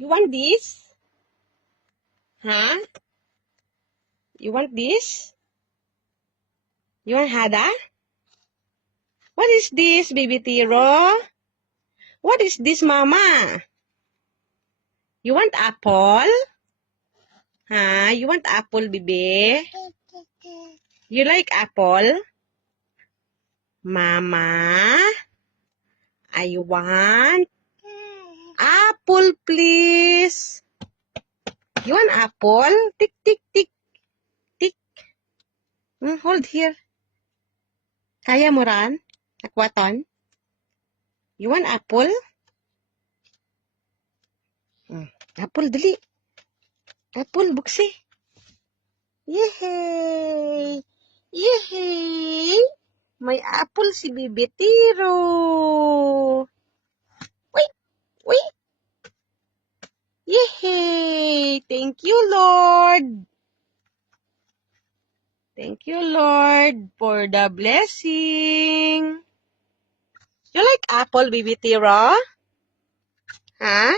You want this? Huh? You want this? You want Hada? What is this, baby Tiro? What is this, mama? You want apple? Huh? You want apple, baby? You like apple? Mama, I want apple, please. You want apple? Tick, tick, tick, tick. Hold here. Kaya mo ran? Akwaton? You want apple? Apple, dali. Apple, buksi. Yehey! Yehey! May apple si Bibi Tiro. Wait, wait. Yehey! Thank you, Lord. Thank you, Lord, for the blessing. You like apple, Bibi Tiro? Huh?